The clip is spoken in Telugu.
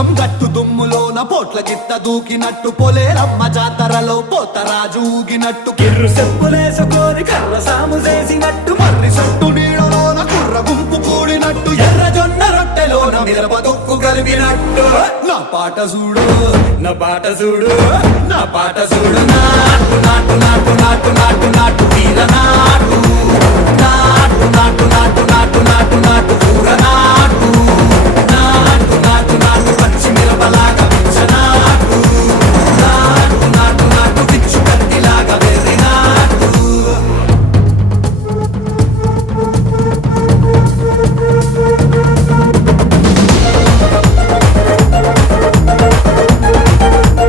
పుల్లం గట్టు దుమ్ములోన పోట్ల గిత్త దూకినట్టు పొలేరమ్మ జాతరలో పోతరాజు ఊగినట్టు కిర్రు చెప్పులేసుకొని కర్ర సాము చేసినట్టు మర్రి సొట్టు నీడలోన కుర్ర గుంపు కూడినట్టు ఎర్ర జొన్న రొట్టెలోన మిరప దొక్కు కలిపినట్టు నా పాట చూడు నా పాట చూడు నా పాట చూడు నాటు నాటు నాటు నాటు నాటు నాటు వీర నాటు